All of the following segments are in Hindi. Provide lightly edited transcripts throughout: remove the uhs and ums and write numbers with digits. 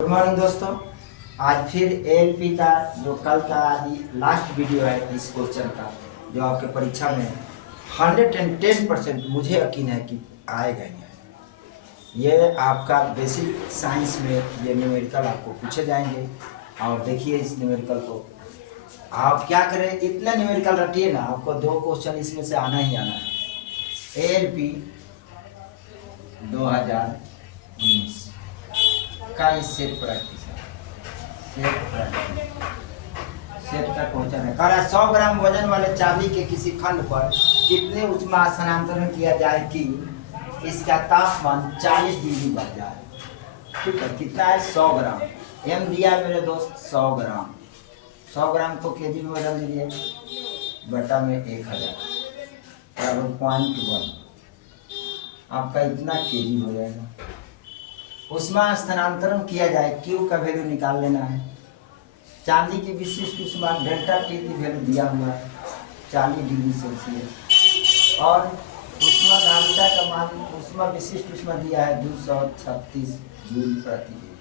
गुड मॉर्निंग दोस्तों। आज फिर एएलपी का जो कल का लास्ट वीडियो है इस क्वेश्चन का जो आपके परीक्षा में 110% मुझे यकीन है कि आएगा ही आएगा। ये आपका बेसिक साइंस में ये न्यूमेरिकल आपको पूछे जाएंगे और देखिए इस न्यूमेरिकल को आप क्या करें, इतना न्यूमेरिकल रटिए ना, आपको 2 क्वेश्चन इसमें से आना ही आना है। एएलपी 2019 का इस सेट का क्वेश्चन है। कह रहा है 100 ग्राम वजन वाले चांदी के किसी खंड पर कितने ऊष्मा स्थानांतरण किया जाए कि इसका तापमान 40 डिग्री बढ़ जाए। ठीक है, कितना है 100 ग्राम। एम दिया है मेरे दोस्त 100 ग्राम। 100 ग्राम को केजी में बदल दीजिए, बटा में 1000 बराबर 0.1, आपका इतना केजी हो जाएगा। ऊष्मा स्थानांतरण किया जाए, क्यू का वैल्यू निकाल लेना है। चांदी की विशिष्ट ऊष्मा डेल्टा टी की वैल्यू दिया हुआ है 40 डिग्री सेल्सियस और ऊष्मा धारिता का मान, ऊष्मा विशिष्ट ऊष्मा दिया है 236 जूल प्रति केजी।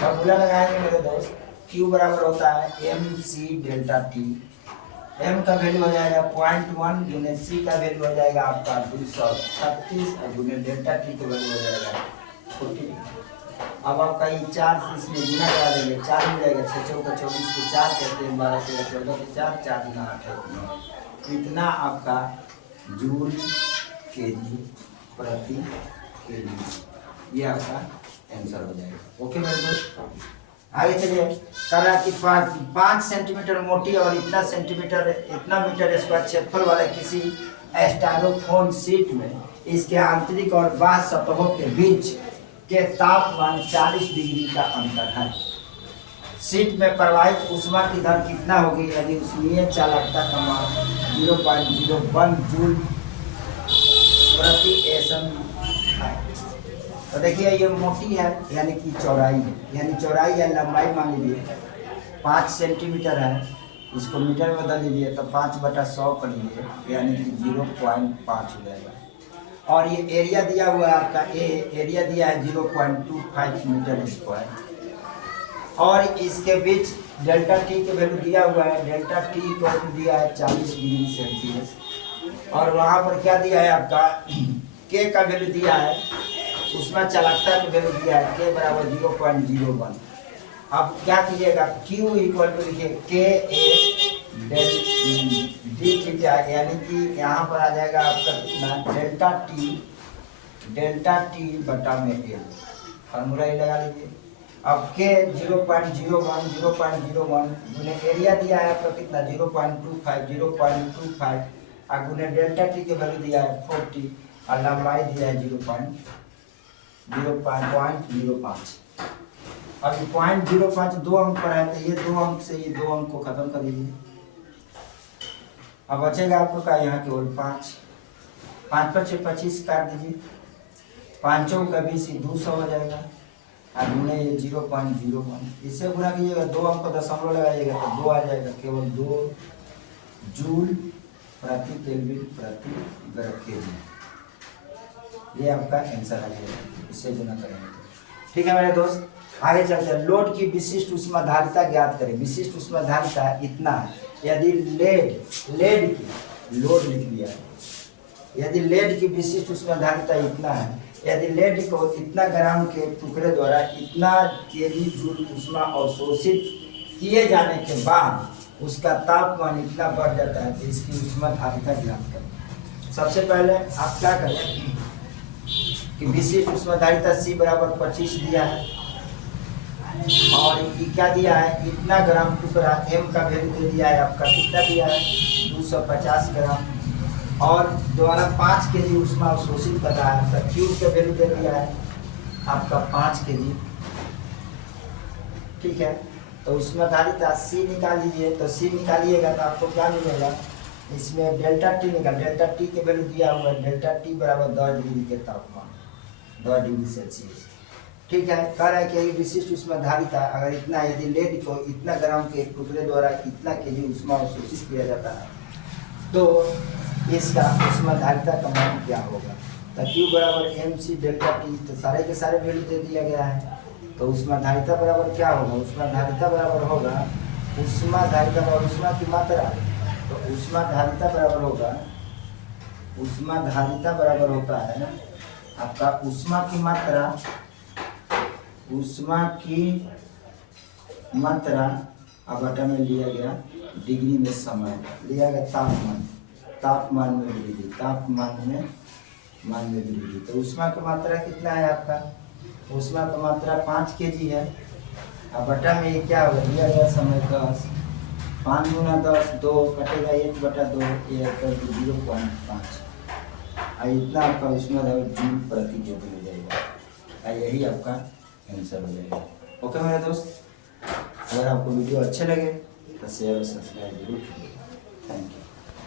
फॉर्मूला लगाएंगे मेरे दोस्त, क्यू बराबर होता है m c delta t. M का वैल्यू हो जाएगा 0.1 गुने सी का वैल्यू हो जाएगा आपका 236 और गुने डेल्टा टी का वैल्यू हो जाएगा 40। अब आपका ये 4 इसमें गुना करा देंगे, 4 मिल जाएगा, 6 चौका 24 को 4 कहते हैं, 12 13 14 के 4 4 गुना 8 है 9। इतना आपका जूल केजी प्रति केजी, ये आपका आंसर हो जाएगा। ओके मेरे दोस्त, आगे चलिए। कह रहा कि 5 सेंटीमीटर मोटी और इतना मीटर स्क्वायर क्षेत्रफल वाले किसी स्टाइलोफोन शीट में इसके आंतरिक और बाह्य सतहों के बीच के तापमान 40 डिग्री का अंतर है। शीट में प्रवाहित ऊष्मा की दर कितना होगी यदि ऊष्मीय चालकता का मान 0.01 जूल प्रति एसएम है। तो देखिए ये मोटी है यानी कि चौड़ाई है, यानी चौड़ाई या लंबाई मान लीजिए 5 सेंटीमीटर है, इसको मीटर में बदल लीजिए तो 5/100 कर लीजिए यानी कि 0.5 हो जाएगा। और ये एरिया दिया हुआ है आपका एरिया दिया है 0.25 मीटर स्क्वायर और इसके बीच डेल्टा टी के वैल्यू दिया हुआ है, डेल्टा टी को दिया है 40 डिग्री सेल्सियस और वहाँ पर क्या दिया है आपका के का वैल्यू दिया है, उसमें चालकता का वैल्यू दिया है के बराबर 0.01। अब क्या कीजिएगा, Q इक्वल टू लिखिए के ए डी थीटा, यानी कि यहाँ पर आ जाएगा आपका कितना डेल्टा टी बटा में एल। फार्मूला ही लगा लीजिए। अब के 0.01 गुने एरिया दिया है आपका कितना 0.25 और गुने डेल्टा टी के वैल्यू दिया है 40 और लंबाई दिया है 0.05। अब 0.05 2 अंक पर है तो ये 2 अंक से ये 2 अंक को खत्म कर दीजिए। अब बचेगा आपको का यहाँ केवल 5 पर 6 25 काट दीजिए, 5 का 20 200 हो जाएगा और गुने ये 0.01, इससे गुना कीजिएगा 2 अंक को दशमलव लगाइएगा तो 2 आ जाएगा, केवल 2 जूल प्रति केल्विन प्रति केजी। ये आपका आंसर आ जाएगा, इससे गुना करेंगे। ठीक है मेरे दोस्त, आगे चलते हैं। लोड की विशिष्ट ऊष्मा धारिता ज्ञात करें। विशिष्ट ऊष्मा धारिता इतना है, यदि लेड की लोड लिख दिया है, यदि लेड की विशिष्ट ऊष्मा धारिता इतना है, यदि लेड को इतना ग्राम के टुकड़े द्वारा इतना केजी जूल ऊष्मा अवशोषित किए जाने के बाद उसका तापमान इतना बढ़ जाता है कि इसकी ऊष्मा धारिता ज्ञात करें। सबसे पहले आप क्या करें कि विशिष्ट ऊष्मा धारिता C बराबर 25 दिया है और ये क्या दिया है, इतना ग्राम टुकड़ा M का वैल्यू दे दिया है आपका, कितना दिया है 250 ग्राम और द्वारा 5 केजी ऊष्मा अवशोषित कर रहा है तो Q का वैल्यू दे दिया है आपका 5 केजी। ठीक है, तो ऊष्मा धारिता C निकाल लीजिए, तो C निकालिएगा तो आपको क्या मिलेगा, इसमें डेल्टा टी निकाल, डेल्टा टी के वैल्यू दिया हुआ है, डेल्टा टी बराबर 10 डिग्री के तापमान 10 डिग्री सेल्सियस। ठीक है, कह रहा है कि विशिष्ट ऊष्मा धारिता अगर इतना, यदि लेड को इतना ग्राम के टुकड़े द्वारा इतना केजी ऊष्मा अवशोषित किया जाता है तो इसका ऊष्मा धारिता का मान क्या होगा। तो Q बराबर एम सी डेल्टा टी, तो सारे के सारे वैल्यू दे दिया गया है तो ऊष्माधारिता बराबर क्या होगा? ऊष्माधारिता बराबर होगा ऊष्माधारिता बराबर ऊष्मा की मात्रा। तो ऊष्माधारिता बराबर होगा, ऊष्माधारिता बराबर होता है आपका ऊष्मा की मात्रा, ऊष्मा की मात्रा बटा में लिया गया डिग्री में समय, लिया गया तापमान, तापमान में वृद्धि, तापमान में मान में वृद्धि। तो ऊष्मा की मात्रा कितना है आपका? ऊष्मा की मात्रा 5 kg है। अब बटा में ये क्या होगा? दिया गया समय 10, 5 गुना 10 2 कटेगा 1/2, ये 0.5। इतना आपका ऊष्माधारित जूल प्रति केल्विन हो जाएगा। यही आपका आंसर हो जाएगा। ओके मेरे दोस्त, अगर आपको वीडियो अच्छे लगे तो शेयर और सब्सक्राइब जरूर कीजिएगा। Thank you.